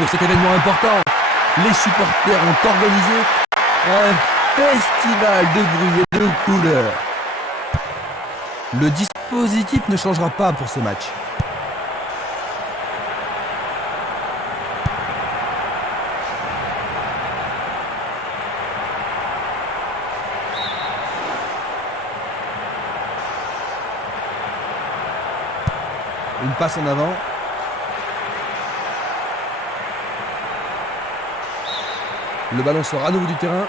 pour cet événement important. Les supporters ont organisé un festival de bruit et de couleurs. Le dispositif ne changera pas pour ce match. Une passe en avant. Le ballon sort à nouveau du terrain.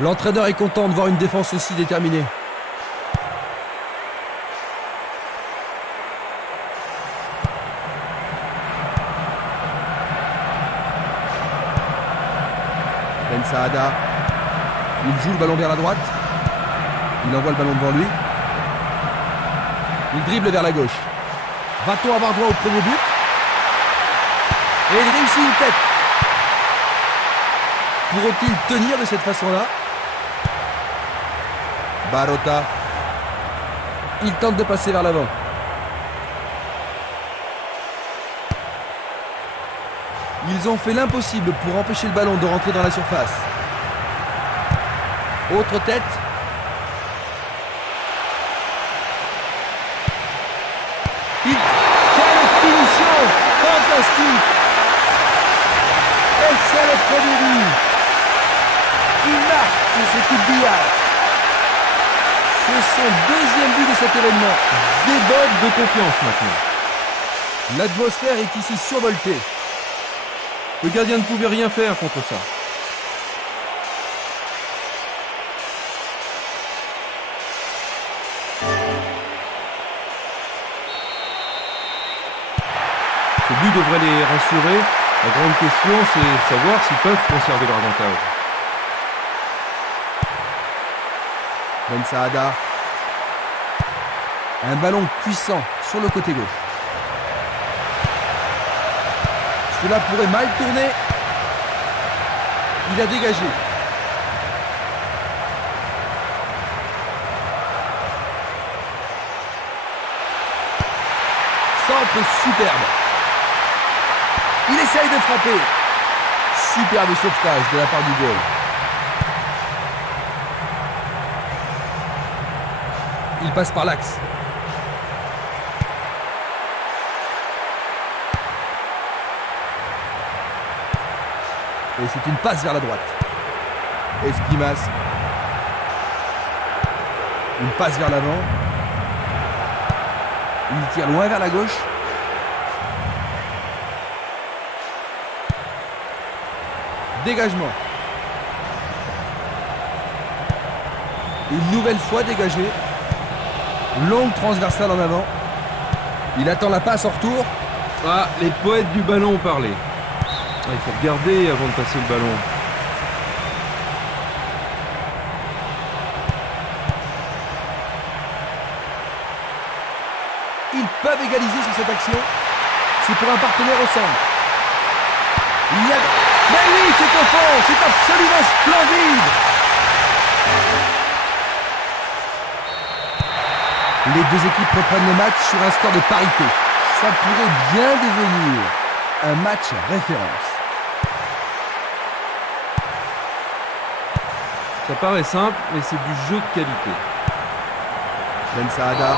L'entraîneur est content de voir une défense aussi déterminée. Ben Saada. Il joue le ballon vers la droite. Il envoie le ballon devant lui. Il dribble vers la gauche. Va-t-on avoir droit au premier but? Et il réussit une tête. Pourront-ils tenir de cette façon-là? Barota. Il tente de passer vers l'avant. Ils ont fait l'impossible pour empêcher le ballon de rentrer dans la surface. Autre tête. Quelle finition! Fantastique! Et c'est le premier but. Il marque sur ce coup de billard. C'est son deuxième but de cet événement. Déborde de confiance maintenant. L'atmosphère est ici survoltée. Le gardien ne pouvait rien faire contre ça. Ce but devrait les rassurer. La grande question, c'est savoir s'ils peuvent conserver leur avantage. Ben Saada. Un ballon puissant sur le côté gauche. Cela pourrait mal tourner. Il a dégagé. Centre superbe. Il essaye de frapper. Superbe sauvetage de la part du goal. Il passe par l'axe. Et c'est une passe vers la droite. Esquimas. Une passe vers l'avant. Il tire loin vers la gauche. Dégagement. Une nouvelle fois dégagé. Longue transversale en avant. Il attend la passe en retour. Ah, les poètes du ballon ont parlé. Il faut regarder avant de passer le ballon. Ils peuvent égaliser sur cette action. C'est pour un partenaire au centre. Il y a... Mais oui, c'est au fond. C'est absolument splendide. Les deux équipes reprennent le match sur un score de parité. Ça pourrait bien devenir un match référence. Ça paraît simple, mais c'est du jeu de qualité. Ben Saada.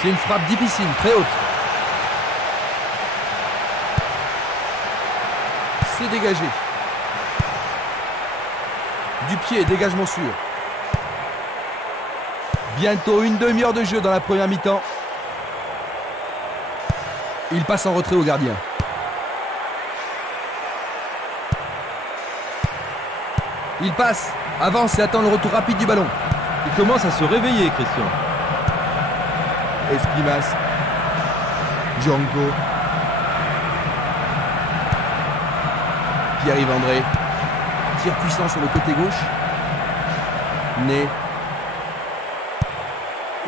C'est une frappe difficile, très haute. C'est dégagé. Du pied, dégagement sûr. Bientôt une demi-heure de jeu dans la première mi-temps. Il passe en retrait au gardien. Il passe, avance et attend le retour rapide du ballon. Il commence à se réveiller, Christian. Esquimas. Django. Pierre-Yves André. Tir puissant sur le côté gauche. Né.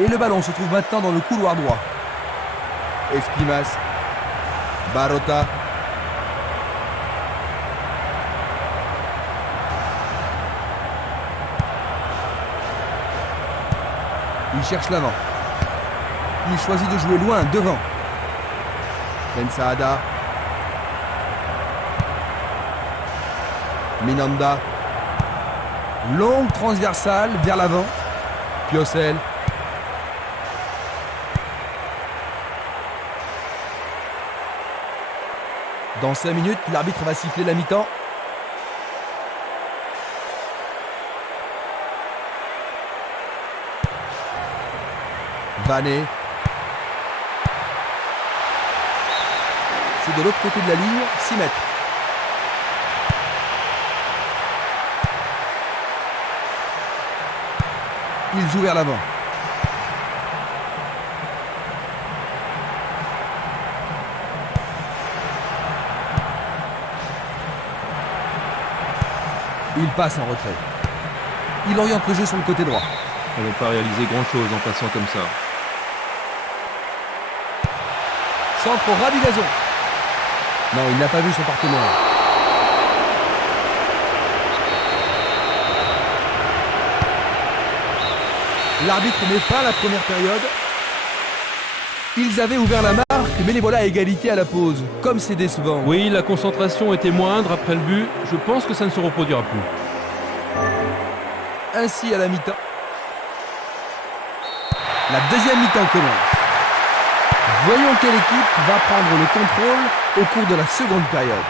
Et le ballon se trouve maintenant dans le couloir droit. Esquimas. Barota. Il cherche l'avant. Il choisit de jouer loin, devant. Ben Saada. Minanda. Longue transversale vers l'avant. Piocel. Dans 5 minutes, l'arbitre va siffler la mi-temps. Vané. C'est de l'autre côté de la ligne, 6 mètres. Il joue vers l'avant. Il passe en retrait. Il oriente le jeu sur le côté droit. Ils n'ont pas réalisé grand-chose en passant comme ça. Centre au ras du gazon. Non, il n'a pas vu son partenaire. L'arbitre met fin à la première période. Ils avaient ouvert la marque, mais les voilà à égalité à la pause. Comme c'est décevant. Oui, la concentration était moindre après le but. Je pense que ça ne se reproduira plus. Ainsi à la mi-temps. La deuxième mi-temps commence. Voyons quelle équipe va prendre le contrôle au cours de la seconde période.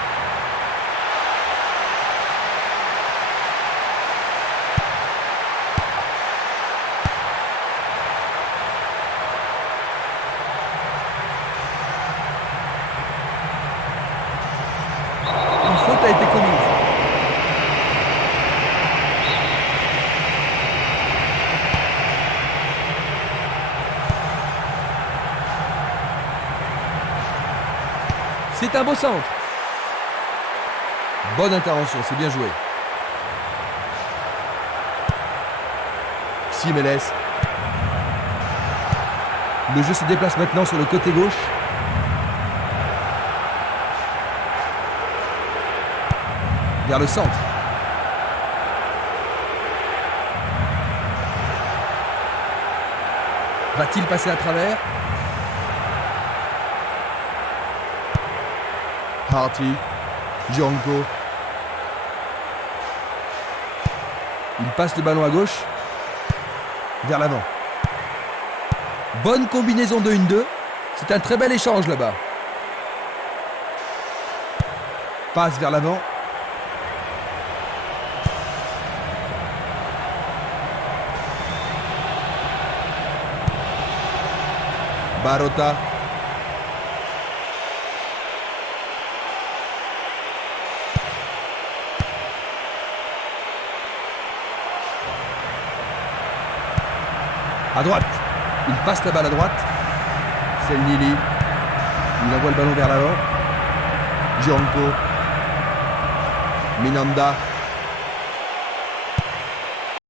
Une faute a été commise. C'est un beau centre. Bonne intervention, c'est bien joué. Simeles. Le jeu se déplace maintenant sur le côté gauche. Vers le centre. Va-t-il passer à travers? Harty, Gianco. Il passe le ballon à gauche. Vers l'avant. Bonne combinaison de 1-2. C'est un très bel échange là-bas. Passe vers l'avant. Barota. À droite. Il passe la balle à droite. C'est Nili. Il envoie le ballon vers l'avant. Gianco. Minanda.